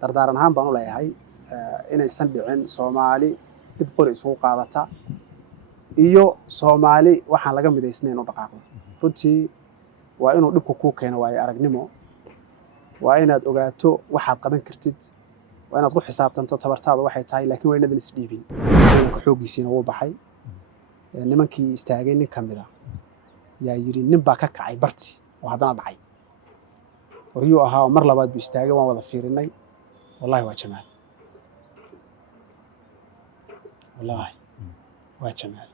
dardaaran ahaan baan u leeyahay inaysan dhicin Soomaali dib qori isugu qaadata iyo Soomaali waxaan laga midaysnayn u dhaqaaqo runtii waa inuu dhibku ku keeno waayo aragnimo waa inaad ogaato waxaad qaban kartid waa inaad ku xisaabtanto tabartaadu waxay tahay laakiin waa inaad isdhiibin ninka xoogiisina wuu baxay nimankii istaagay nin kamida yaa yiri nin baa ka kacay barti oo haddana dhacay wariyuu ahaa mar labaad buu istaagay waan wada fiirinay wallahi waa Jamaal wallahi waa Jamaal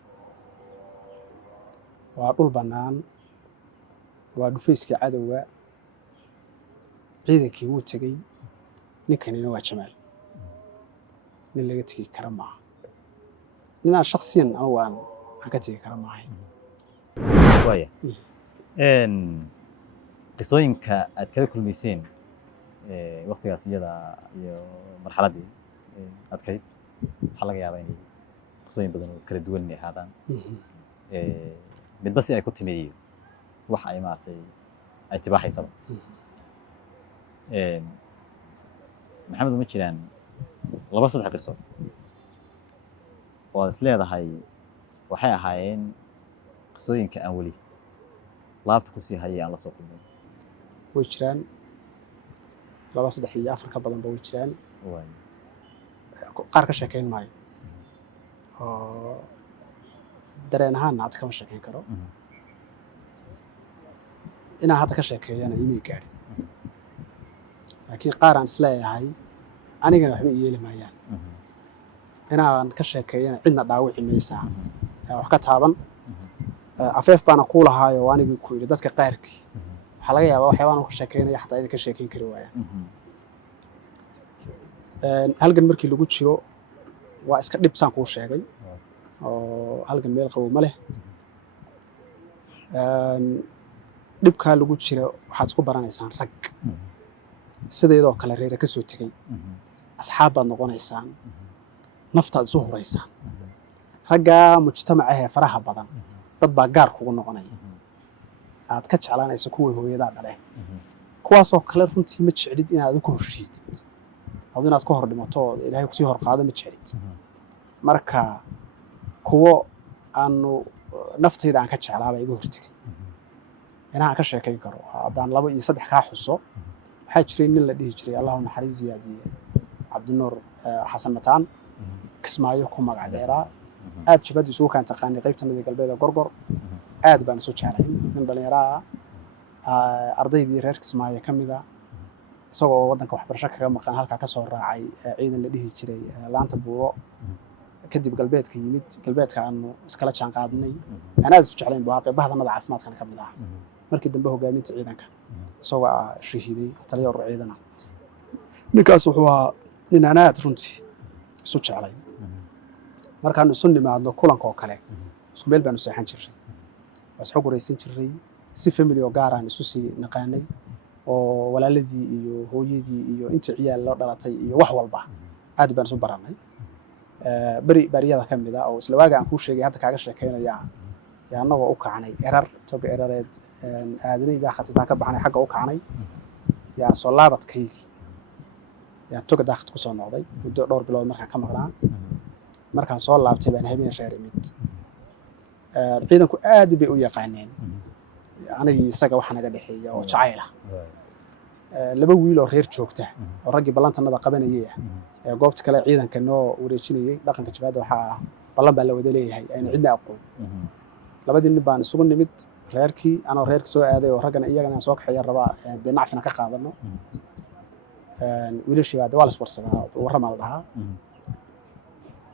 waa dhul banaan waa dhufayska cadawga ciidankii wuu tagay ninkanina waa Jamaal nin laga tagi kara maaha nin aan shakhsiyan anigu aan ka tagi kara maahay waaya qisooyinka aad kala kulmayseen waqtigaas iyada iyo marxaladii adkayd waxaa laga yaabaa inay qisooyin badan oo kala duwan ay ahaadaan midba si ay ku timeeyeen wax ay maartay ay tibaaxaysaba maxamed ma jiraan laba saddex qiso oo is leedahay waxay ahaayeen qisooyinka aan weli laabta ku sii hayay aan la soo kulmin way jiraan laba saddex iyo afar ka badan ba way jiraan qaar ka sheekeyn maayo oo dareen ahaan hadda kama sheekeyn karo inaan hadda ka sheekeeyana imay gaarin laakiin qaar aan isleeyahay anigana waxba yeeli maayaan inaan ka sheekeeyana cidna dhaawici maysaa wax ka taaban afeef baana ku lahaayo anigii ku yiri dadka qaarkii waxaa laga yaabaa waxyaabaan uu ka sheekeynaya xataa inay ka sheekeyn kari waayaan halgan markii lagu jiro waa iska dhibsaan kuu sheegay oo halgan meel qabow ma leh dhibkaa lagu jira waxaad isku baranaysaan rag sideedoo kale reera ka soo tegay asxaab baad noqonaysaan naftaad isu huraysaan raggaa mujtamaca ee faraha badan dad baa gaar kugu noqonaya aad ka jeclaanayso kuwii hooyadaa dhaleen kuwaasoo kale runtii ma jeclid inaad ku horshiidid adoo inaad ka hor dhimato ilaahay ku sii hor qaado ma jeclid marka kuwo aanu naftayda aan ka jeclaaba iga hortagay inaan ka sheekeyn karo haddaan laba iyo saddex kaa xuso waxaa jiray nin la dhihi jiray allahu naxariis ziyaadiye cabdinuur xasan mataan kismaayo ku magac dheeraa aad jabad isugu kaan taqaanay qaybta nadiga galbeedka gorgor aad baan soo jeclay nin dhalinyaro ah ardaydii reer Kismaayo kamida isagoo wadanka waxbarasho kaga maqan halka ka soo raacay ciidan la dhihi jiray laanta buuro kadib galbeedka yimid galbeedka aanu iskala jaan qaadnay ana aad isu jeclayn bahda caafimaadka kamid ah markii dambe hogaaminta ciidanka isagoo shahiiday taliyo ciidana ninkaas wuxuu ahaa nin aan aad runtii isu jeclay markaan isu nimaadno kulanka oo kale isku meel baan u seexan jiray bas xog wareysan jiray si family oo gaar ah isu sii naqaanay oo walaaladii iyo hooyadii iyo inta ciyaal loo dhalatay iyo wax walba aad baan isu baranay bariyada kamid ah oo isla waaga aan ku sheegay hadda kaaga sheekeynaya anagoo u kacnay erar toga erareed aadanayda khatitaan ka baxnay xagga u kacnay yaa soo laabadkaygi yaa toga daaqad ku soo noqday muddo dhowr bilood markaan ka maqnaa markaan soo laabtay baan habeen reer imid ciidanku aad bay u yaqaaneen anigii isaga waxa naga dhaxeeya oo jacayl ah laba wiil oo reer joogta oo raggii ballantanada qabanayay ee goobta kale ciidanka noo wareejinayay dhaqanka jabaad waxa ballan baa la wada leeyahay ayna cidna aqoon labadii nin baan isugu nimid reerkii anoo reerka soo aaday oo raggana iyagana soo kaxeeya rabaa nacfina ka qaadano wiilashii baa waa la iswarsadaa warrama la dhahaa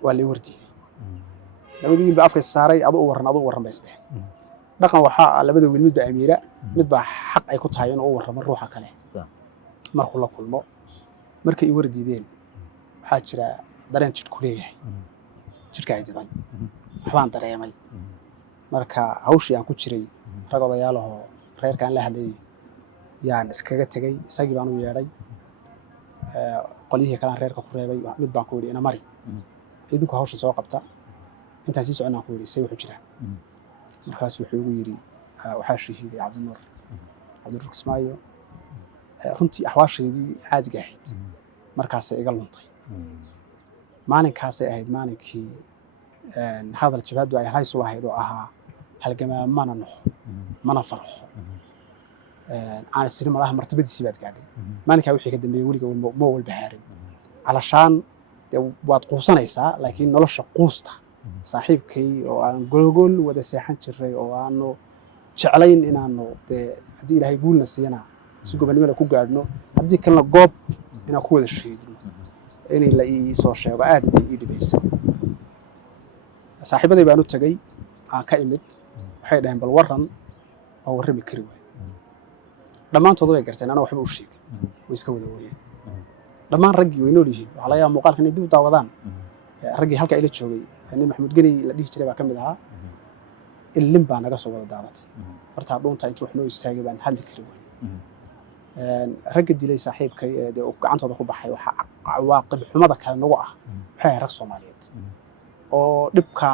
waa la wardiiday labadii wiil baa afka saaray adoo waran bay isdhex dhaqan waxa labada wiil mid baa amiira mid baa xaq ay ku tahay inuu u warramo ruuxa kale markuu la kulmo markay i wardiideen waxaa jira dareen jidhku leeyahay jidhka ay diday waxbaan dareemay marka hawshii aan ku jiray rag odayaalahoo reerkaan la hadlayay yaan iskaga tegay isagii baan u yeedhay qolyihii kalaan reerka ku reebay mid baan ku yidhi ina mari idinku hawsha soo qabta intaan sii soconaan ku yidhi say wuxuu jiraan markaas wuxuu igu yidhi waxaa shahiiday cabdinuur Kismaayo runtii axwaashaydii caadiga ahayd markaasay iga luntay maalinkaasay ahayd maalinkii hadal jabhaddu ay hays u lahayd oo ahaa halgamaa mana naxo mana farxo aan isiri malaha martabadiisii baad gaadhay maalinkaa wixii ka dambeeyey weliga ma walba haarin calashaan waad quusanaysaa laakiin nolosha quusta saaxiibkay oo aan golgol wada seexan jiray oo aanu jeclayn inaanu dee haddii ilaahay guulna siiyana si gobonimada ku gaadhno haddii kalena goob inaan ku wada sheegno inay la ii soo sheego aad bay ii dhibaysay saaxiibaday baan u tagay aan ka imid waxay dhaheen bal waran oo warrami kari waay dhammaantood way garteen anaa waxba u sheegay way iska wada wooyeen dhammaan raggii way nool yihiin waxaa laga yaabaa muuqaalkan inay dib u daawadaan raggii halkaa ila joogay nin maxamuud geni la dhihi jiray baa ka mid ahaa ilin baa naga soo wada daadatay horta dhuunta intuu wax noo istaagay baan hadli kari waayey ragga dilay saaxiibkay dee gacantooda ku baxay waxa cawaaqib xumada kale nagu ah waxay rag Soomaaliyeed oo dhibka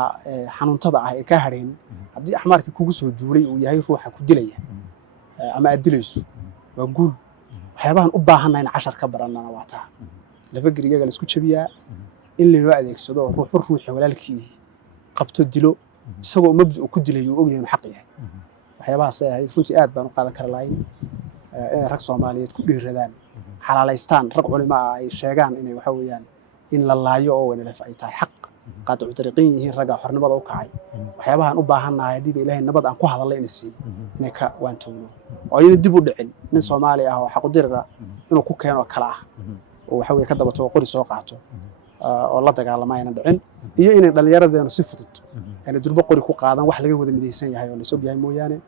xanuuntada ah ee ka hareen haddii axmaarkii kugu soo duulay uu yahay ruuxa ku dilaya ama aad dilayso waa guul waxyaabahan u baahannahay in cashar ka baranana waa taa laba gari iyaga la isku jabiyaa in loo adeegsado ruuxi walaalkii qabto dilo isagoo mabda uu ku dilayo uu ogyahay inuu xaq yahay waxyaabahaas ay ahayd runtii aad baan u qaadan kara lahayn in rag Soomaaliyeed ku dhiiradaan xalaalaystaan rag culimo ah ay sheegaan inay waxa weeyaan in la laayo oo NLF ay tahay xaq qaadcu dariiqin yihiin ragga xornimada u kacay waxyaabahan u baahannahay haddii Ilaahay nabad aan ku hadalay inay sii inay ka waantoono oo iyada dib u dhicin nin Soomaali ah oo xaq u dirira inuu ku keeno kala ah oo waxa weeye ka dabato qori soo qaato oo la dagaalamayna dhicin iyo inay dhalinyaradeenu si fudud inay durba qori ku qaadan wax laga wada midaysan yahay oo la soo yahay mooyaane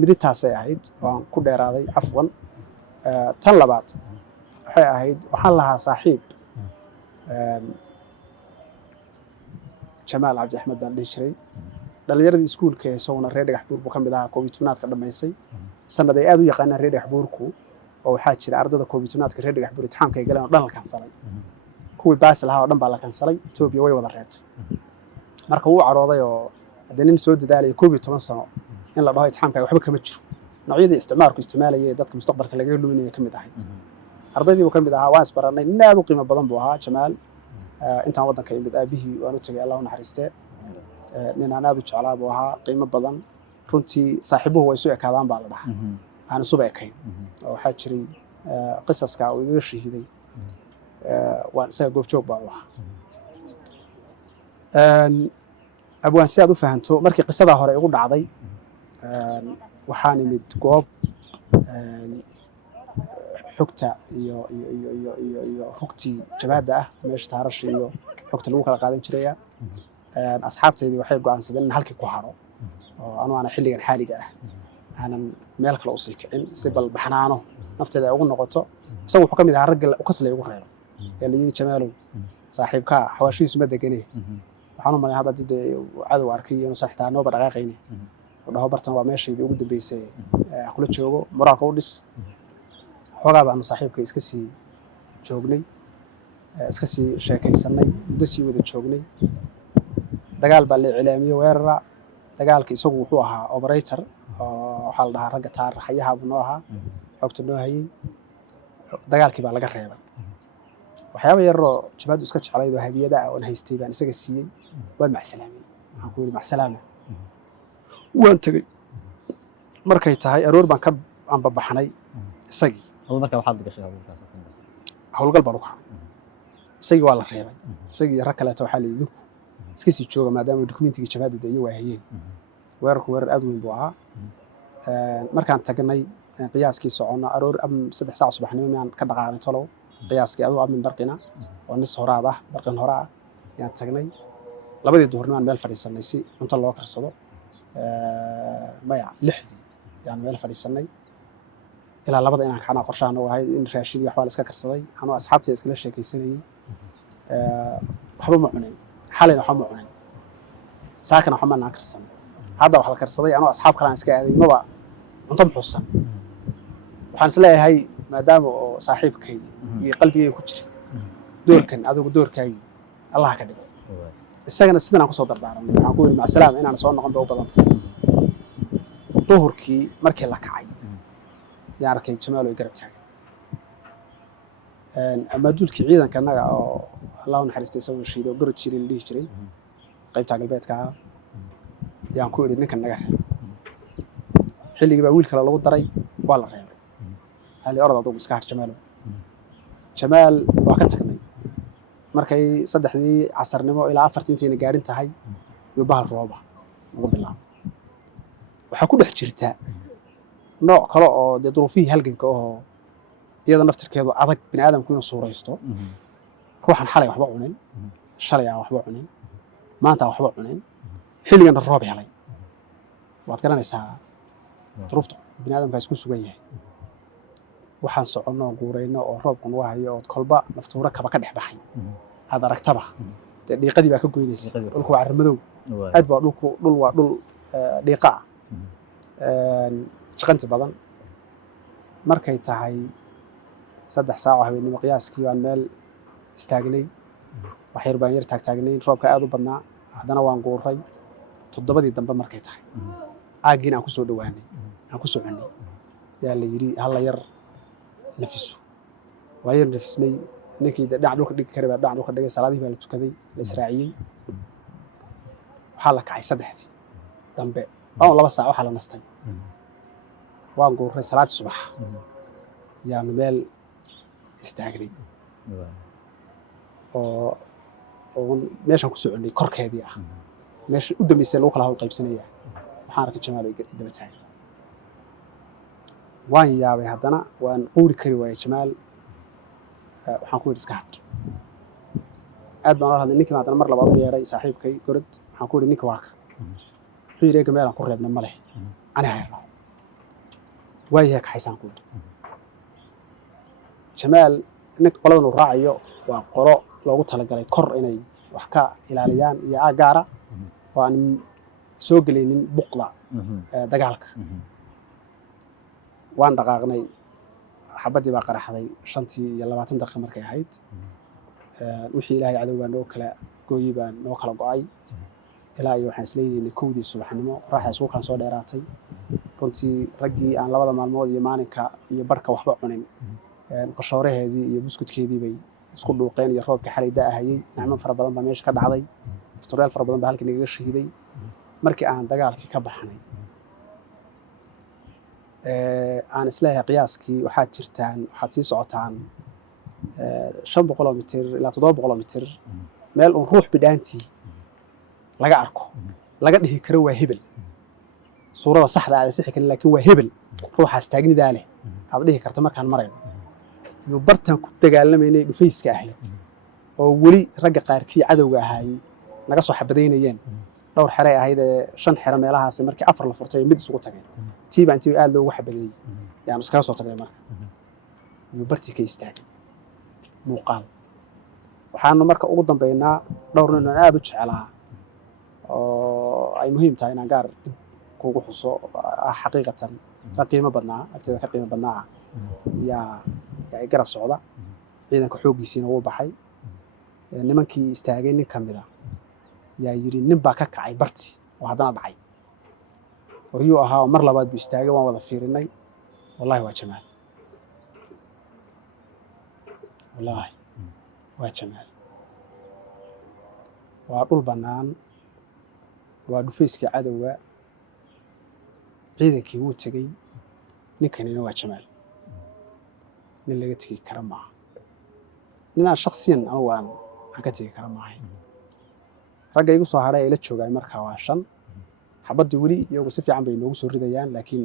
miditaas ay ahayd waan ku dheeraaday afwan tan labaad waxay ahayd waxaan lahaa saaxiib Jamaal Cabdi Axmed baan dhihi jiray dhalinyaradii iskuulka ee sawna reer dhagax buur buu ka mid ahaa koobitunaadka dhamaysay sanad ay aad u yaqaanaan reer dhagax buurku oo waxaa jira ardada koobitunaadka reer dhagax buur imtixaanka ay galeen oo dhan la kansalay kuwii baas lahaa oo dhan baa la kansalay Itoobiya way wada reebtay marka uu carooday oo haddii nin soo dadaalay 12 sano in la dhaho imtixaanka waxba kama jiro noocyadii isticmaalku isticmaalayay dadka mustaqbalka laga luminaya ka mid ahayd ardaydii uu ka mid ahaa waan isbaranay nin aad u qiimo badan buu ahaa Jamaal intaan wadanka imid aabihii waan u tagay Allah u naxariistee nin aan aad u jeclaa buu ahaa qiimo badan runtii saaxiibuhu way soo ekaadaan baa la dhahaa aan suba ekayn oo waxaa jiray qisaska uu iga shahiiday waan isaga goob joog baa ahaa abwaan si aad u fahanto markii qisada hore igu dhacday waxaan imid goob xogta iyo xogtii jabaada ah meesha taarash iyo xogta lagu kala qaadan jiray asxaabteedii waxay go'aansadeen in halkii ku haro oo ana xilligan xaaliga ah aanan meel kale u sii kicin si bal baxnaano nafteeda ay ugu noqoto isagu wuxuu ka mid ahaa ragga u kaslay ugu reebo ee layidhi Jamaalow saaxiibka xawaashiisu ma deganay waxaan u malayn hadda cadow arkay inuu saxtaa nooba dhaqaaqayni oo dhaho bartan waa meeshaydii ugu dambeysay kula joogo moraalka u dhis xogaa baan saaxiibka iska sii joognay iska sii sheekaysanay muddo sii wada joognay dagaal baa la cilaamiyay weerara dagaalka isagu wuxuu ahaa operator oo waxa la dhahaa ragga taariikhayaha buu noo ahaa xogta noo hayay dagaalkii baa laga reebay waxyaabo yar oo jabaadu iska jeclayd oo hadiyada ah oo haystay baan isaga siiyay waan macsalaamay waxaan ku yiri macsalaama waan tagay markay tahay aroor baan ka baxnay isagii oo markaa waxaad gashay hawlkaas hawlgal baan u kacay isagii waa la reebay isagii rag kale waxaa la yidhi iska sii jooga maadaama dokumentiga jabaadada ay waahayeen weerarku weerar aad weyn buu ahaa markaan tagnay qiyaaskii socono aroor 3 saac subaxnimo aan ka dhaqaaqnay tolow qiyaaskii adoo amin barqina oo nis horaad ah barqin hora ah ayaan tagnay labadii duhurnimo aan meel fadhiisanay si cunto loo karsado maya 6 yaan meel fadhiisanay ilaa labada inaan kana qorshaan oo ahayd in raashin iyo waxba iska karsaday anoo asxaabtay iskala sheekaysanayay waxba ma cunin xalina waxba ma cunin saakana waxba ma karsan hadda wax la karsaday anoo asxaab kale aan iska aaday maba cunto muxuusan waxaan isleeyahay maadaama oo saaxiibkay iyo qalbigayga ku jira doorkan adigu doorkaaga Allah ka dhigo isagana sidaan aan ku soo dardaaranay waxaan ku yiri macsalaam inaan soo noqon baa u badantay duhurkii markii la kacay yaan arkay Jamaal oo garab taagan ama duulkii ciidanka annaga oo allah u naxariistay isagoo shiido gorod jiray la dhihi jiray qaybta galbeedka ah yaan ku idhi ninkan naga reeb xilligii baa wiil kale lagu daray waa la reebay ali orod adugu iska har jamaal waa ka tagnay markay 3dii casarnimo ilaa 4 intiina gaarin tahay iyo bahal rooba ugu bilaabay waxaa ku dhex jirta nooc kale oo dee duruufihii halganka oo iyada naftirkeedu adag bini aadamku inuu suuraysto ruuxan xalay waxba cunin shalay aan waxba cunin maanta aan waxba cunin xilligana roob helay waad garanaysaa duruufta bini aadamka isku sugan yahay waxaan soconno guurayno oo roobku nagu hayo oo kolba naftuura kaba ka dhex baxay aad aragtaba dee dhiiqadii baa ka goynaysa dhulku waa carmadow aad baa dhul waa dhul dhiiqa ah shaqanti badan markay tahay 3 saac oo habeenimo qiyaaskii waan meel istaagnay wax yar baan yar taagtaagnay roobka aad u badnaa haddana waan guuray 7dii dambe markay tahay aagiin aan ku soo dhawaanay aan ku soconay yaa la yiri hal yar nafisu waa yar nafisnay ninkii dhinac dhulka dhigi karay baa dhinac dhulka dhigay salaadii baa la tukaday la israaciyay waxaa la kacay 3dii dambe oo 2 saac waxa la nastay waan guuray salaad subax yaan meel istaagnay oo meeshaan ku soconay korkeedii ah meesha u dambeysay lagu kala hawl qaybsanaya waxaan arkay jamaal oo daba taagan waan yaabay haddana waan quuri kari waayay jamaal waxaan ku yidhi iska hadh aad baan la hadlay ninkii haddana mar labaad u yeedhay saaxiibkay gorod waxaan ku yidhi ninka waa ka wuxuu yidhi eega meelaan ku reebna ma leh ani hayraaco waayahay kaxaysaan ku yidhi jamaal ninka qoladan uu raacayo waa qolo loogu talagalay kor inay wax ka ilaaliyaan iyo gaara oo aan soo gelaynin buqda dagaalka waan dhaqaaqnay xabadii baa qaraxday 5 daqiiqo markay ahayd wixii ilaahay cadowgaa noo kala gooyey baan noo kala go'ay ilaa iyo waxaan isleeyahay 1dii subaxnimo raaxa isku kan soo dheeraatay runtii raggii aan 2 maalmood iyo maalinka iyo barka waxba cunin qashooraheedii iyo buskudkeedii bay isku dhuuqeen iyo roobka xalay daahayay nacmo fara badan baa meesha ka dhacday ftureel fara badan baa halkii naga shahiiday markii aan dagaalkii ka baxnay aan isleeyahay qiyaaskii waxaad sii socotaan 500 mitir ilaa 700 mitir meel uu ruux bidhaantii laga arko laga dhihi karo waa hebel suurada saxda ah sixi kan laakiin waa hebel ruuxaas taagnidaa leh aad dhihi karto markaan marayno iyo bartan ku dagaalameynay dhufayska ahayd oo weli ragga qaarkii cadowga ahaayay naga soo xabadaynayeen dhowr xere ahayd 5 xere meelahaas markii 4 la furtay mid isugu tageen tiiba intii aad loogu xabadeeyay yaan iska soo tagnay marka iyo bartii ka istaagay muuqaal waxaanu marka ugu dambeynaa dhowr nin aad u jeclaa oo ay muhiim tahay inaan gaar kugu xuso xaqiiqatan ka qiimo badnaa agteeda ka qiimo badnaa yaa garab socda ciidanka xoogiisina uu baxay nimankii istaagay nin kamida yaa yiri nin baa ka kacay barti oo haddana dhacay wariyuu ahaa mar labaad buu istaagay waan wada fiirinay wallahi waa jamaal wallahi waa jamaal waa dhul bannaan waa dhufayskii cadowga ciidankii wuu tegey ninkanina waa jamaal nin laga tegi kara maaha ninaan shakhsiyan anugu aan ka tegi kara maahay ragga igu soo hadhay ay la joogaay markaa waa 5 xabadii weli iyagu si fiican bay noogu soo ridayaan laakiin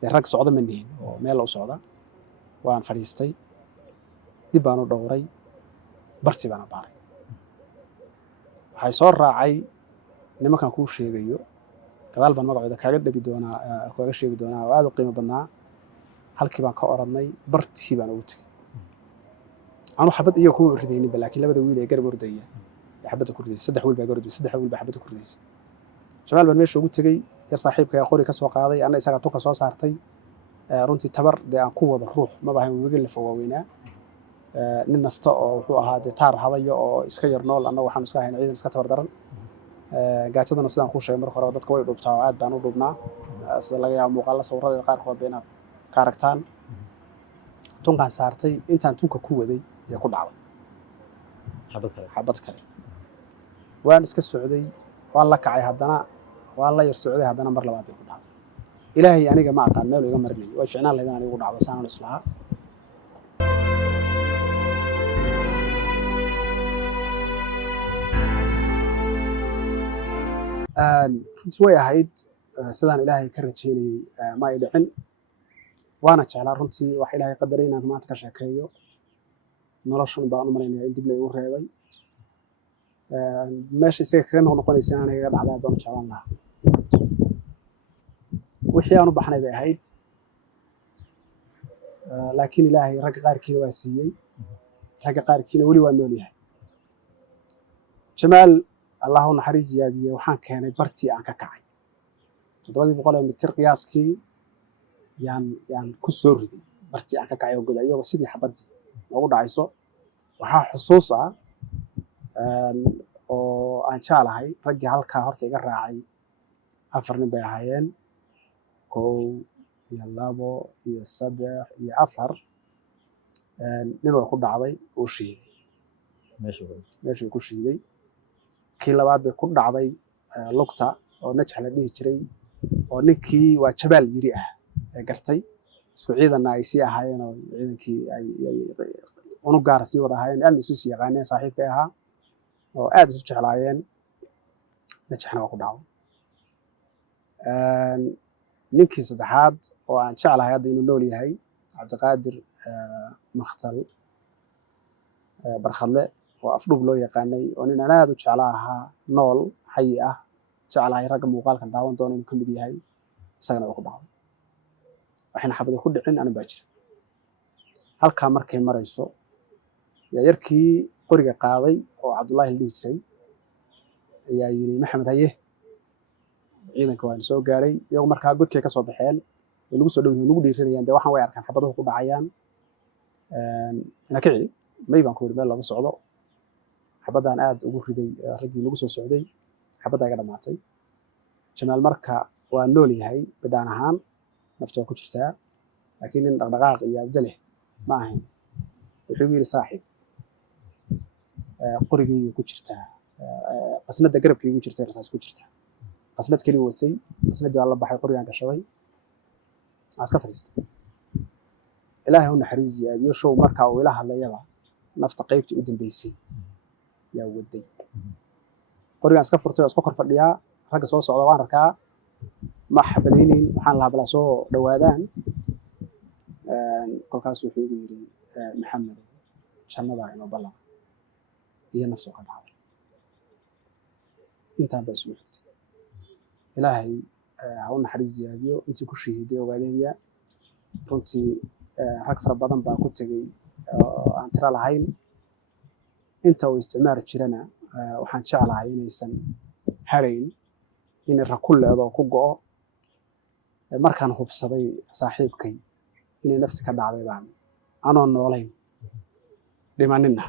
dee rag socda ma nihin oo meel u socda waan fadhiistay dib baan u dhowray bartii baan baaray waxay soo raacay nimankan kuu sheegayo gadaal baan magacooda kaaga sheegi doonaa oo aad u qiimo badnaa halkii baan ka oradnay bartii baan ugu tegey anu xabad iyo kuma ridaynin laakiin 2 wiil ee garab ordaya xabada ku riday 3 wiil baa garab 3 wiil baa xabada ku riday jamaal baan meesha ugu tegey yar saaxiibka qori ka soo qaaday ana isaga tuka soo saartay runtii tabar de aan ku wada ruux ma baahan webiga la fogaaweynaa nin nasta oo wuxuu ahaa de taar hadayo oo iska yar nool annagu waxaan iska hayn ciidan iska tabar daran gaajadana sidaan ku sheegay marka hore dadka way dhubtaa aad baan u dhubnaa sida laga yaabo muuqaal sawirada qaar kood inaad ka aragtaan tunkan saartay intaan tunka ku waday iyo ku dhacday xabad kale xabad kale waan iska socday waan la kacay haddana waan la yar socday haddana mar labaad bay ku dhacday ilaahay aniga ma aqaan meel iga marinay way ficnaan lahayd anigu dhacdo saanan islaha runtii way ahayd sidaan ilaahay ka rajeynayay ma ay dhicin waana jeclaa runtii wax ilaahay qadaray inaan maanta ka sheekeeyo noloshan baan u malaynayaa in dib la igu reebay meesha isaga kaga noqonaysa inaan igaga dhacday adoon jeclaan lahaa wixii aan u baxnay bay ahayd laakiin ilaahay ragga qaarkiina waa siiyey ragga qaarkiina weli waa nool yahay jamaal allah u naxariis ziyaadiye waxaan keenay bartii aan ka kacay 700 mitir qiyaaskii yaan ku soo riday bartii aan ka kacay oo goday iyagoo sidii xabadii ugu dhacayso waxaa xusuus ah oo aan jeclahay raggii halkaa horta iga raacay 4 nin bay ahaayeen 1 iyo 2 iyo 3 iyo 4 nin way ku dhacday oo shiiday meeshuu ku shiiday kii labaad bay ku dhacday lugta oo najax la dhihi jiray oo ninkii waa jabaal yiri ah ee gartay isku ciidanna ay sii ahaayeen oo ciidankii ay unu gaar sii wada ahaayeen aad isu sii yaqaaneen saaxiibkay ahaa oo aad isu jeclaayeen najaxna waa ku dhacday ninkii saddexaad oo aan jeclahay hadda inuu nool yahay cabdiqaadir makhtal barkhadle oo afdhub loo yaqaanay oo nin aan aad u jeclaa ahaa nool xayi ah jeclahay ragga muuqaalkan daawan doona inuu ka mid yahay isagana waa ku dhacday waxayna xabada ku dhicin anan baa jira halkaa markay marayso yaa yarkii qoriga qaaday oo cabdullaahi la dhihi jiray ayaa yidhi maxamed haye ciidanka waa soo gaaray iyagoo markaa godkay ka soo baxeen way nagu soo dhow yihiin nagu dhiiranayaan dee waxaan way arkaan xabaduhu ku dhacayaan ina kici may baan ku yidhi meel looga socdo xabadaan aad ugu riday raggii nagu soo socday xabaddaa iga dhammaatay jamaal marka waa nool yahay bidhaan ahaan nafta waa ku jirtaa laakiin nin dhaqdhaqaaq iyo abda leh ma ahayn wuxuu yidhi saaxiib qorigayga ku jirtaa qasnadda garabkaygu jirtay rasaas ku jirtaa qasnad keli watay qasnaddii waa la baxay qorigaan gashaday aan iska fadhiistay ilaahay u naxariis ziyaadiyo show markaa uu ila hadlayaba nafta qaybtii u dambeysay yaa waday qorigaan iska furtay oo iska kor fadhiyaa ragga soo socda waan arkaa ma xabadaynayn waxaan lahaa balaa soo dhowaadaan kolkaas wuxuu igu yidhi maxamed jannadaa inoo ballan iyo nafsoo ka dhacday intaan baa isugu xigtay ilaahay ha u naxariis ziyaadiyo intii ku shahiiday ogaadeenya runtii rag fara badan baa ku tegey oo aan tiro lahayn inta uu isticmaar jirana waxaan jeclahay inaysan harayn inay rag ku leedo ku go'o markaan hubsaday saaxiibkay inay nafsi ka dhacday baan anoo noolayn dhimanina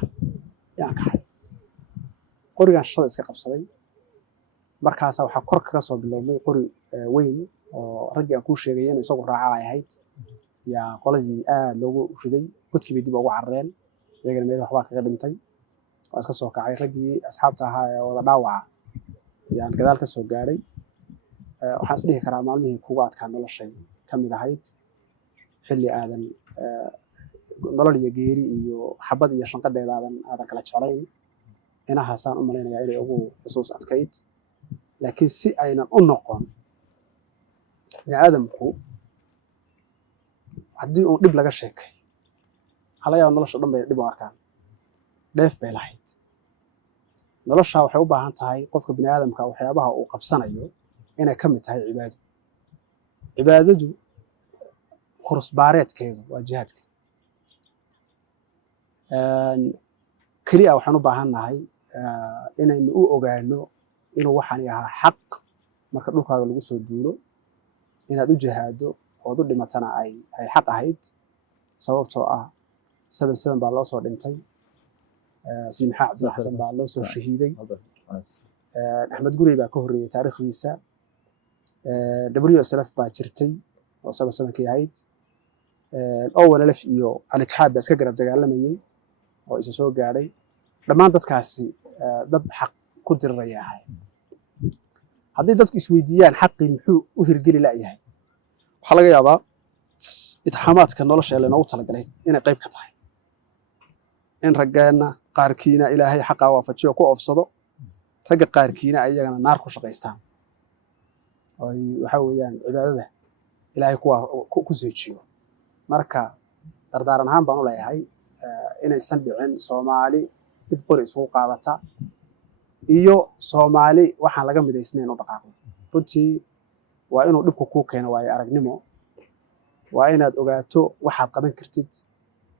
yaan kaxay qorigaan shada iska qabsaday markaasa waxaa kor kaga soo bilowmay qori weyn oo raggii aan kuu sheegay inuu isagu raaca ay ahayd yaa qoladii aad loogu riday godkii bay dib ugu carareen iyagana meel waxbaa kaga dhintay waa iska soo kacay raggii asxaabta ahaa ee wada dhaawaca yaan gadaal ka soo gaaray waxaan is dhihi karaa maalmihii kugu adkaa noloshay ka mid ahayd xilli aadan nolol iyo geeri iyo xabad iyo shanqadheeda aadan kala jeclayn inahaasaan u malaynayaa inay ugu xusuus adkayd laakiin si aynan u noqon bini aadamku haddii uu dhib laga sheekay waxaa laga yaaba nolosha dhan bay dhib u arkaan dheef bay lahayd nolosha waxay u baahan tahay qofka bini aadamka waxyaabaha uu qabsanayo inay ka mid tahay cibaado cibaadadu kurusbaareedkeedu waa jihaadka keliya waxaan u baahannahay inaynu u ogaano inuu waxaan ahaa xaq marka dhulkaaga lagu soo duulo inaad u jihaado ood u dhimatana ay xaq ahayd sababtoo ah 7 baa loo soo dhintay سيد محمد عبد الحسن baa loo soo shahiiday axmed gurey baa ka horreeyay taariikhdiisa WSLF baa jirtay oo 7 kii ahayd ONLF iyo al-Ittixaad baa iska garab dagaalamayay oo isa soo gaadhay dhammaan dadkaasi dad xaq ku diriraya ahay haddii dadku isweydiiyaan xaqii muxuu u hirgeli la'yahay waxaa laga yaabaa itixaamaadka nolosha ee laynoogu talagalay inay qayb ka tahay in raggeenna qaarkiina ilaahay xaqaa waafajiyo ku oofsado ragga qaarkiina ayagana naar ku shaqaystaan oo waxa weeyaan cibaadada ilaahay ku seejiyo marka dardaaran ahaan baan u leeyahay inaysan dhicin Soomaali dib qori isugu qaadata iyo Soomaali waxaan laga midaysnayn u dhaqaaqo runtii waa inuu dhibku ku keeno waayo aragnimo waa inaad ogaato waxaad qaban kartid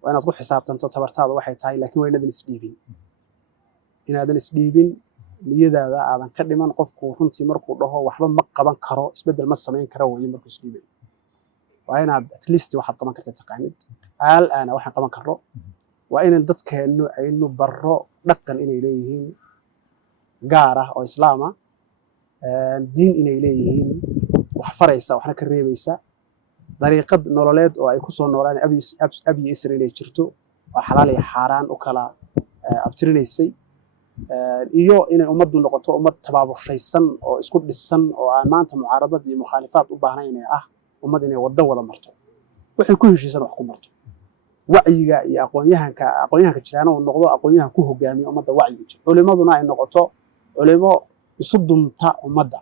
waa inaad ku xisaabtanto tabartaada waxay tahay laakiin waa inaadan isdhiibin niyadaada aadan ka dhiman qofku runtii markuu dhaho waxba ma qaban karo isbedel ma samayn karo way markuu isdhiibay waa inaad at least waxaad qaban kartaa taqaanid ana waxaan qaban karno waa inaan dadkeennu aynu barro dhaqan inay leeyihiin gaar ah oo islaam ah diin inay leeyihiin wax faraysa waxna ka reebaysa dariiqad nololeed oo ay ku soo noolaan abi isra inay jirto oo xalaal iyo xaaraan u kala abtirinaysay iyo inay ummaddu noqoto ummad tabaabushaysan oo isku dhisan oo aan maanta mucaaradad iyo mukhaalifaad u baahnayn ee ah ummad inay waddo wada marto waxay ku heshiisan wax ku marto wacyiga iyo aqoonyahanka jiraan oo noqdo aqoonyahan ku hogaamiya ummadda wacyiga jira culimaduna ay noqoto culimo isu dunta ummadda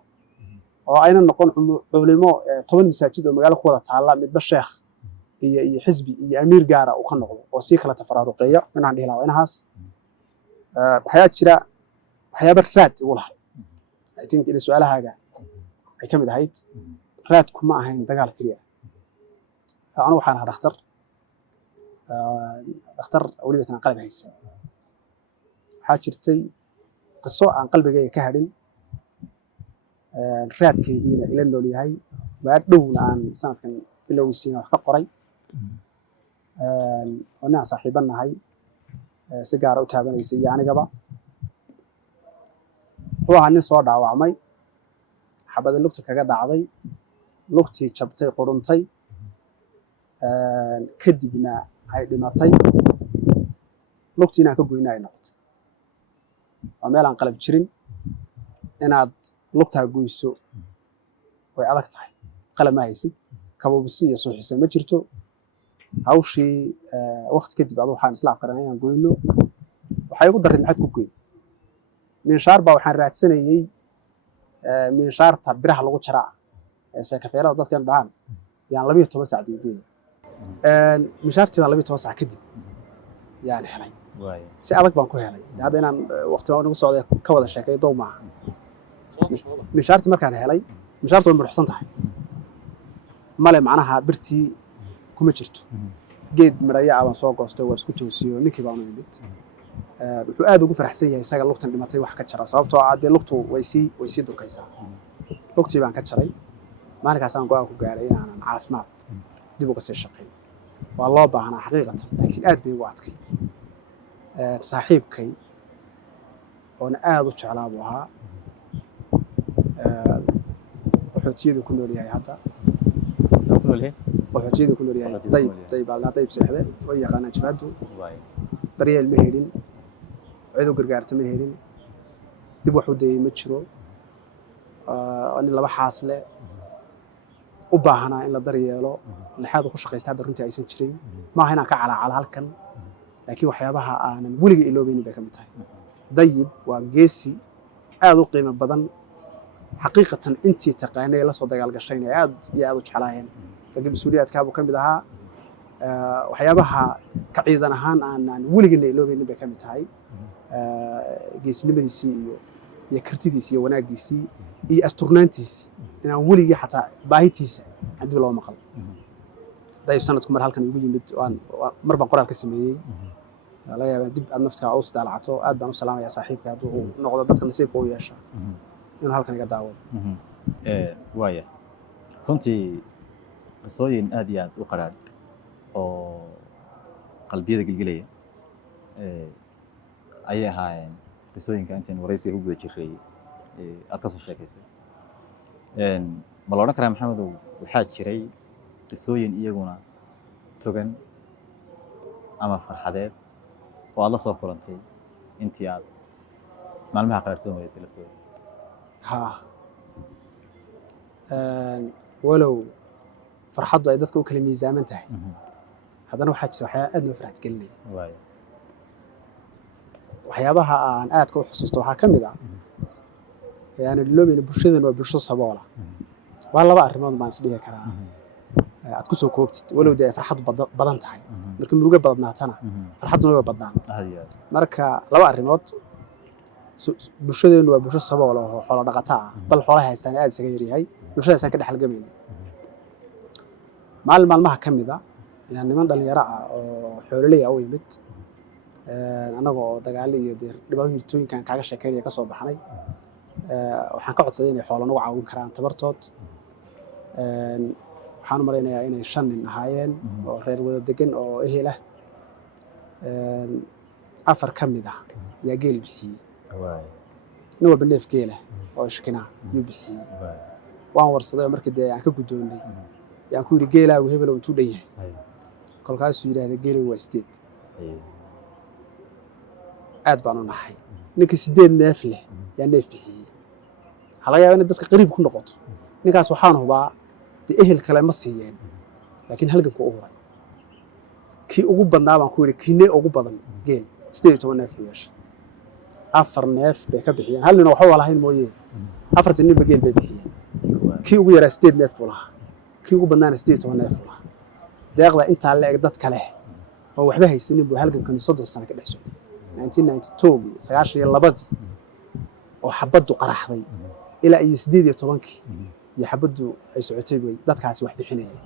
oo ayna noqon culimo 10 masaajid oo magaalo ku wada taala midba sheekh iyo xisbi iyo amiir gaara uu ka noqdo oo si kala tafaraaruqeeya inaan dhihi lahaa inahaas waxyaa jira waxyaaba raad ugu lahay I think in su'aalahaaga ay ka mid ahayd raadku ma ahayn dagaal kaliya anu waxaan ahaa dhakhtar weliba tan qalab haysan waxaa jirtay qiso aan qalbigayga ka hadhin raadkaygiina ila nool yahay baa dhowna aan sanadkan bilowgiisiina wax ka qoray oo ninaan saaxiiban nahay si gaara u taabanaysay iyo anigaba wuxuu ahaa nin soo dhaawacmay xabada lugta kaga dhacday lugtii jabtay quruntay kadibna ay dhimatay lugtiina aan ka goyna ay noqotay waa meel aan qalab jirin inaad lugtaa goyso way adag tahay qalab ma haysid kaboobisi iyo suuxisa ma jirto hawshii waqti kadib adu waxaan isla afkaranay inaan goyno waxay ugu darray maxaad ku goyn minshaar baa waxaan raadsanayay minshaarta biraha lagu jaraa seekafeerada dadkan dhahaan yaan 12 saac diiday minshaartii baan 12 saac kadib yaan helay si adag baan ku helay hadda inaan waqti baan ugu socday ka wada sheekay dow maaha minshaartii markaan helay minshaartu way muruxsan tahay male macnaha birtii kuma jirto geed midhaya aan soo goostay waa isku toosiyo ninkii baan u yimid wuxuu aad ugu faraxsan yahay isaga lugtan dhimatay wax ka jira sababtoo ah dee lugtu way sii durkaysaa lugtii baan ka jaray maalinkaas aan go'aan ku gaaray inaanan caafimaad dib uga sii shaqeyn waa loo baahnaa xaqiiqatan laakiin aad bay ugu adkayd saaxiibkay oona aad u jeclaa buu ahaa wuxuutiyadu ku nool yahay hadda wuxuutiyadu ku nool yahay dayb seexde way yaqaanaan jibaadu daryeel ma helin cid u gargaarta ma helin dib wax u dayay ma jiro nin laba xaas leh u baahanaa in la daryeelo lixaad ku shaqaysta hadda runtii aysan jirin maaha inaan ka calaacala halkan laakiin waxyaabaha aanan weliga iloobaynin bay ka mid tahay dayib waa geesi aad u qiimo badan xaqiiqatan intii taqaanay la soo dagaal gashayna aad iyo aad u jeclaayeen ragga mas-uuliyaadkaabu ka mid ahaa waxyaabaha ka ciidan ahaan aanan weligana iloobaynin bay ka mid tahay geesnimadiisii iyo kartidiisii iyo wanaaggiisii iyo asturnaantiisii inaan weligii xataa baahitiisa aan dib loo maqal dayib sanadku mar halkan igu yimid mar baan qoraal ka sameeyey laga yaabaa dib aad naftaa u isdaalacato aad baan u salaamayaa saaxiibka hadduu uu noqdo dadka nasiibka u yeesha inuu halkan iga daawado waaya runtii qisooyin aad iyo aad u qaraadh oo qalbiyada gelgelaya ayay ahaayeen qisooyinka intayn waraysiga ku guda jiray aad ka soo sheekaysay ma la odhan karaa maxamedow waxaa jiray qisooyin iyaguna togan ama farxadeed oo aad la soo kulantay intii aad maalmaha qaar soo mareysay laftooda ها walow farxaddu ay dadka u kala miisaaman tahay haddana waxaa jira waxyaaba aad noo farxad gelinaya waayo waxyaabaha aan aadka u xusuusto waxaa ka mid ah yani loobayna bulshadan waa bulsho saboola waa laba arrimood baan isdhihi karaa aad ku soo koobtid walow dee farxad badan tahay markii murugo badnaatana farxadduna way badnaan marka laba arrimood bulshadeenu waa bulsho sabool oo xoolo dhaqato ah bal xoolaha haystaan aad isaga yaryahay bulshadaasaan ka dhexalgamayna maalin maalmaha ka mid a yani niman dhalinyaro ah oo xoololey ah u yimid annagoo dagaalo iyo dee dhibaatooyinkan kaaga sheekeynaya ka soo baxnay waxaan ka codsaday inay xoolo nagu caawin karaan tabartood waxaan u malaynayaa inay 5 nin ahaayeen oo reer wada degan oo ehel ah 4 ka mid ah yaa geel bixiyey nin walba neef geela oo ishkinaa yuu bixiyey waan warsaday oo markii dee aan ka guddoonnay yaan ku yidhi geelaagu hebelow intuu dhan yahay kolkaasuu yidhaahda geelow waa 8 aad baan u nahay ninkii 8 neef leh yaa neef bixiyey waxaa laga yaabaa inay dadka qariib ku noqoto ninkaas waxaan hubaa dee ehel kale ma siiyeen laakiin halganku u huray kii ugu badnaa baan ku yidhi kiinee ugu badan geel 18 neef buu yeeshay 4 neef bay ka bixiyeen hal nin waxba lahayn mooyee 4 nin ba geel bay bixiyeen kii ugu yaraa 8 neef buu lahaa kii ugu badnaana 18 neef buu lahaa deeqda intaa la eg dad kale oo waxba haysanin buu halgankan 30 sano ka dhex socday 1992 92 oo xabaddu qaraxday ilaa iyo 18 iyo xabaddu ay socotay way dadkaasi wax bixinayeen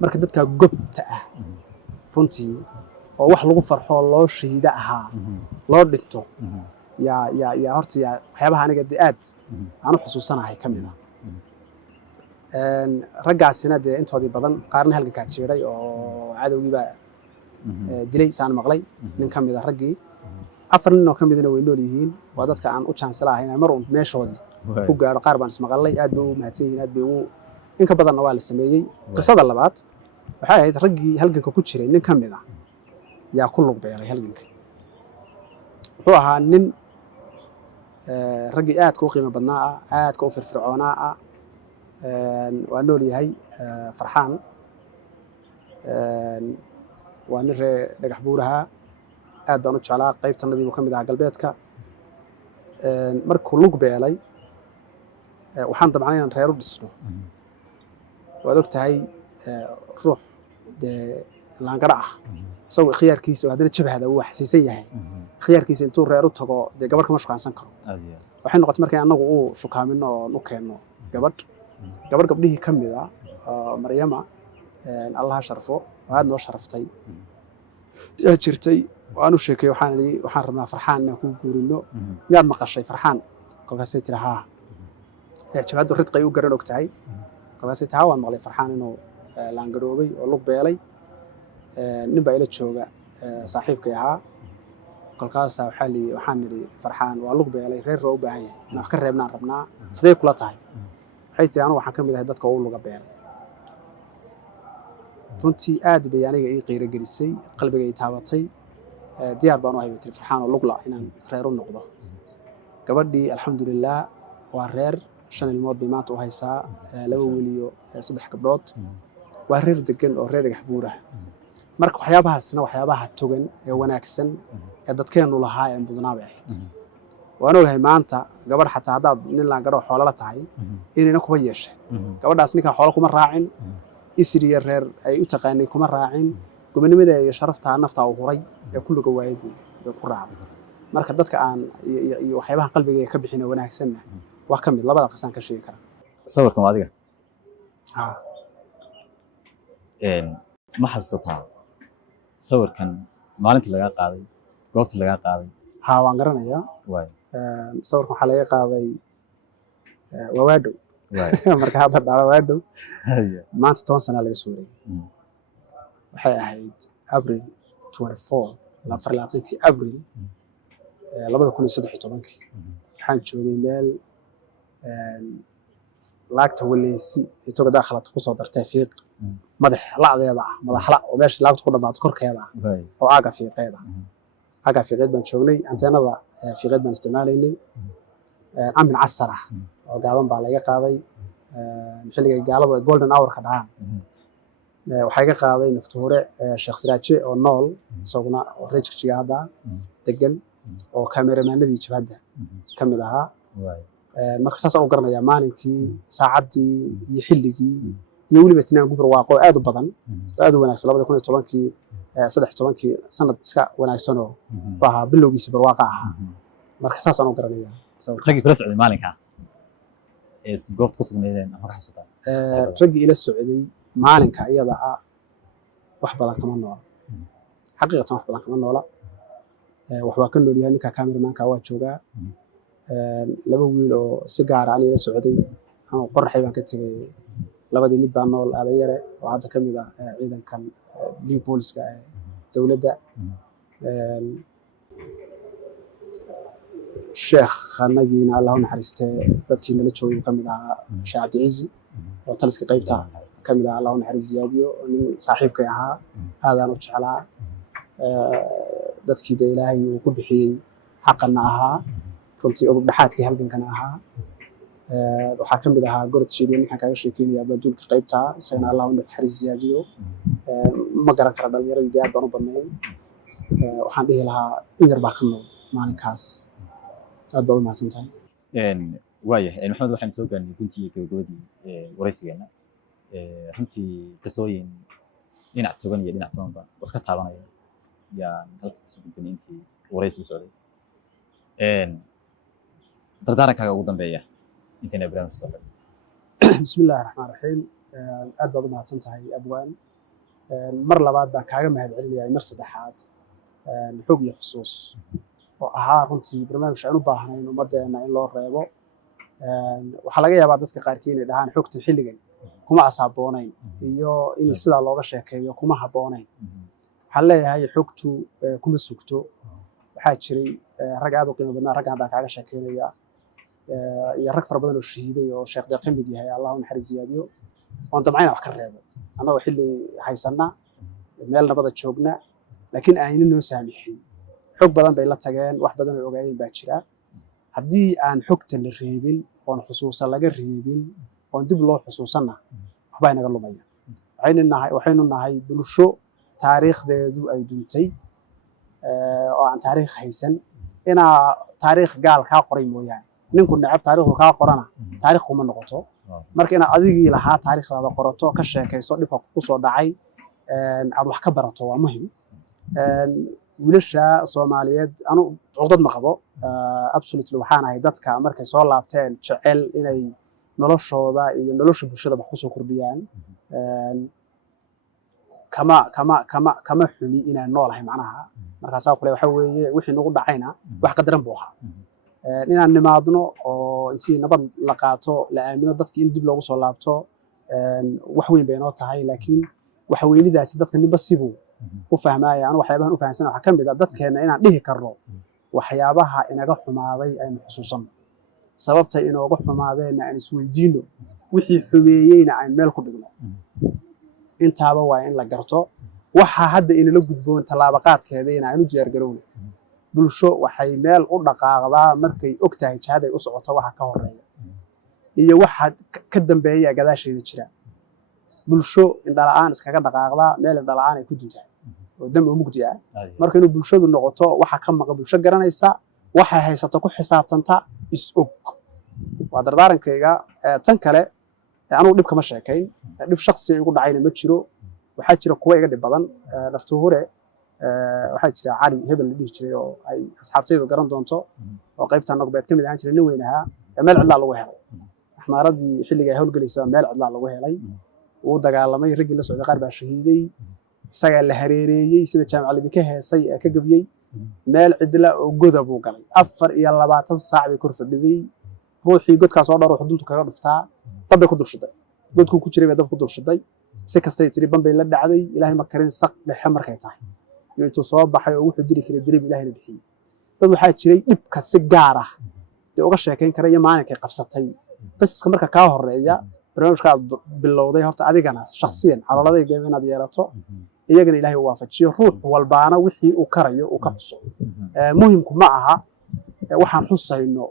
marka dadka gobta ah runtii oo wax lagu farxo loo shahiida ahaa loo dhinto yaa horta yaa waxyaabaha aniga aad aan u xusuusanahay ka mid ah raggaasina dee intoodii badan qaarna halgankaa jiray oo cadowgii baa dilay saan maqlay nin ka mid ah raggii 4 nin oo ka midna way nool yihiin waa dadka aan u jaansalahay inay mar uun meeshoodii ku gaaro qaar baan ismaqalay aad bay u mahadsan yihiin aad bay u in ka badanna waa la sameeyey qisada labaad waxay ahayd raggii halganka ku jiray nin ka mid ah yaa ku lug beelay halganka wuxuu ahaa nin raggii aadka u qiimo badnaa ah aadka u firfircoonaa ah waa nool yahay farxaan waa nin reer dhagax buuraha aad baan u jeclaa qaybtanadii buu ka mid ahaa galbeedka markuu lug beelay waxaan dabcan inaan reer u dhisno waad og tahay ruux dee laangara ah isagoo khiyaarkiisa oo haddana jabhada uu xasiisan yahay khiyaarkiisa intuu reer u tago dee gabarh kama shukaansan karo waxay noqotay markii annagu uu shukaamino oo u keenno gabadh gabdhihii ka mid ah maryama allaha sharfo oo aad noo sharaftay yaa jirtay waan u sheekay waxaan rabnaa farxaan inaan ku guurino miyaad maqashay farxaan kolkaasay tiri haa jabhaddu ridqay u garan og tahay kolkaasay tiri haa waan maqlay farxaan inuu laangaroobay oo lug beelay nin baa ila jooga saaxiibkay ahaa kolkaasaa waxaan nidhi farxaan waa lug beelay reer roo u baahan yahay inaan wax ka reebnaan rabnaa sidee kula tahay waxay tiri anigu waxaan ka mid ahay dadka uu luga beelay runtii aad bay aniga ii qiiro gelisay qalbiga ii taabatay diyaar baan u ahay bay tiri farxaan oo lugla inaan reer u noqdo gabadhii alxamdulilah waa reer 5 ilmood bay maanta u haysaa 2 wiil iyo 3 gabdhood waa reer degan oo reer dhagax buuraha marka waxyaabahaasna waxyaabaha togan ee wanaagsan ee dadkeenu lahaa ee mudnaa bay ahayd waan ogahay maanta gabadh xataa haddaad nin laangaro xoolo la tahay inayna kuba yeeshay gabadhaas ninkaa xoolo kuma raacin isriya reer ay u taqaanay kuma raacin gobonimada iyo sharaftaa naftaa uu huray ee kulliga waayay buu ku raacay marka dadka aan iyo waxyaabaha qalbiga ka bixina wanaagsanna waa ka mid labada qisaan ka sheegi kara sawirkan waa adiga ma xasuusataa sawirkan maalintii laga qaaday goobtii laga qaaday haa waan garanayaa sawirkan waxaa laga qaaday wawaadhow marka hadda dhacdo waadhow maanta 10 sano laga soo wareegay waxay ahayd April 24 24 April 2013 waxaan joogay meel laagta waleysi itoga daakhalad ku soo dartay fiiq madax lacdeeda ah madaxla oo meesha laagta ku dhamaato korkeeda oo aaga fiiqeeda aga fiiqeed baan joognay anteenada fiiqeed baan isticmaalaynay amin casar ah oo gaaban baa laga qaaday xilliga gaalada golden hour ka dhahaan waxaa iga qaaday naftuure sheekh siraaje oo nool isaguna oo reejkiga hadda degan oo kaameramanadii jabhadda ka mid ahaa marka saas aan u garanayaa maalinkii saacaddii iyo xilligii iyo weliba tinaan ku barwaaqo aad u badan aad u wanaagsan 2010kii 13 sanad iska wanaagsanoo waxa bilowgiisa barwaaqa ahaa marka saas aan u garanayaa ragii kula socday maalinka ee goobta ku sugnaydeen ama ka xasuusta ragii ila socday maalinka iyada ah wax badan kama noola xaqiiqatan wax badan kama noola waxbaa ka nool yahay ninka cameramanka waa joogaa laba wiil oo si gaar ah ila socday aan qorraxay baan ka tagay labadii mid baa nool aaday yare oo hadda ka mid ah ciidankan new police-ka dawladda sheekh nabiina allah u naxariistay dadkii nala joogay ka mid ahaa sheekh Cabdi oo taliska qaybta ka mid ah allah u naxariis ziyaadiyo nin saaxiibkay ahaa aadaan u jeclaa dadkii de ilaahay uu ku bixiyay xaqana ahaa runtii ugu dhaxaadkii halgankana ahaa waxaa ka mid ahaa gorod shiiday ninkan kaga sheekeynaya baduulka qaybta isagana allah u naxariis ziyaadiyo ma garan kara dhalinyaradii aad baan u badnayn waxaan dhihi lahaa in yar baa ka nool maalinkaas aad baa u mahadsantahay waayahay maxamed waxaan soo gaarnay guntii gabagabadii waraysigeena runtii qisooyin dhinac togan iyo dhinac tobanba wax ka taabanaya yaan halkaas u gudbinay intii waraysigu socday dardaarankaaga ugu dambeeya intayna barnaamijka soo galay bismillaahi raxmaani raxiim aad baad u mahadsantahay abwaan mar labaad baan kaaga mahadcelinayaa mar saddexaad xog iyo xusuus oo ahaa runtii barnaamij aan u baahnayn ummaddeena in loo reebo waxaa laga yaabaa dadka qaarkii inay dhahaan xogta xilligan kuma asaaboonayn iyo in sidaa looga sheekeeyo kuma habboonayn waxaan leeyahay xogtu kuma sugto waxaa jiray rag aad u qiimo badnaa ragga haddaan kaaga sheekeynaya iyo rag fara badan oo shahiiday oo sheekh deeq ka mid yahay allah u naxariis ziyaadiyo oon damcayna wax ka reebo annagoo xilli haysana meel nabada joogna laakiin ayna noo saamixin xog badan bay la tageen wax badan oo ogaayeen baa jira haddii aan xogta la reebin oon xusuusan laga reebin oon dib loo xusuusanna waxbaa inaga lumaya waxaynu nahay bulsho taariikhdeedu ay duntay oo aan taariikh haysan inaa taariikh gaal kaa qoray mooyaane ninku necab taariikhdu kaa qorana taariikh kuma noqoto marka inaad adigii lahaa taariikhdaada qorato ka sheekayso dhibka ku soo dhacay aad wax ka barato waa muhim wiilasha Soomaaliyeed anu codad ma qabo absolutely waxaan ahay dadka markay soo laabteen jecel inay noloshooda iyo nolosha bulshada wax ku soo kordhiyaan kama xumi inaan noolahay macnaha markaas kale waxa weeye wixii nagu dhacayna wax qadaran buu ahaa inaan nimaadno oo intii nabad la qaato la aamino dadkii in dib loogu soo laabto wax weyn bay noo tahay laakiin waxa weynidaasi dadka ninba sibuu u fahmaaya anu waxyaabahan u fahansan waxa kamid ah dadkeena inaan dhihi karno waxyaabaha inaga xumaaday aynu xusuusano sababta inooga xumaadeen aan isweydiino wixii xumeeyeyna aan meel ku dhigno intaaba waa in la garto waxa hadda inala gudboon talaabaqaadkeeda inaan u diyaar garowno bulsho waxay meel u dhaqaaqdaa markay ogtahay jihada ay u socoto waxa ka horeeya iyo waxa ka dambeeya gadaasheeda jira bulsho indhala'aan iskaga dhaqaaqdaa meel indhala'aan ay ku duntaa oo dam u mugdi ah marka inuu bulshadu noqoto waxa ka maqan bulsho garanaysa waxa haysato ku xisaabtanta is og waa dardaarankayga tan kale anigu dhib kama sheekayn dhib shakhsi igu dhacayna ma jiro waxaa jira kuwa iga dhib badan naftu hore waxaa jira cali hebel la dhihi jiray oo ay asxaabtaydu garan doonto oo qaybta nogbeed ka mid ahaan jiray nin weyn ahaa meel cidlaa lagu helay axmaaradii xilliga ay howlgelaysa meel cidlaa lagu helay uu dagaalamay raggii la socday qaar baa shahiiday isagaa la hareereeyey sida jaamac libi ka heesay ee ka gabiyey meel cidla oo goda buu galay 24 saac bay kor fadhiday ruuxii godkaas oo dhar oo xuduntu kaga dhuftaa dabay ku dulshiday godku ku jiray dab ku dulshiday si kastay tiri bambay la dhacday ilaahay ma karin saq dhexe markay tahay iyo intuu soo baxay oo wuxuu diri kiray dilib ilaahay bixiyay dad waxaa jiray dhibka si gaar ah ee uga sheekayn karaya maalinkay qabsatay qisaska marka ka horeeya barnaamijka bilowday horta adigana shakhsiyan calooladay inaad yeelato iyagana ilaahay uu waafajiyo ruux walbaana wixii uu karayo uu ka xuso muhimku ma aha waxaan xusayno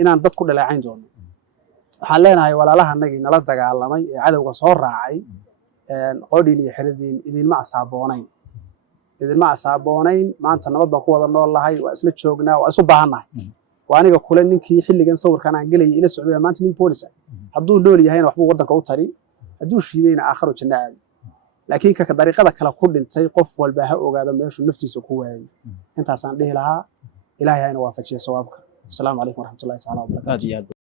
inaan dad ku dhaleecayn doono waxaan leenahay walaalahanagii nala dagaalamay ee cadowga soo raacay qodhiin iyo xiradin idinma asaaboonayn maanta nabad baan ku wada noolahay waa isla joognaa waa isu baahannahay waa aniga kule ninkii xilligan sawirkan aan gelayay ila socday maanta nin boolis ah hadduu nool yahayna waxbuu waddanka u tari hadduu shiidayna aakhiro janno aadi laakiin ka dariiqada kale ku dhintay qof walba ha ogaado meeshuu naftiisa ku waayay intaasaan dhihi lahaa ilaahay hayna waafajiyo sawaabka asalaamu calaykum waraxmatullahi tacaala wabarakaatu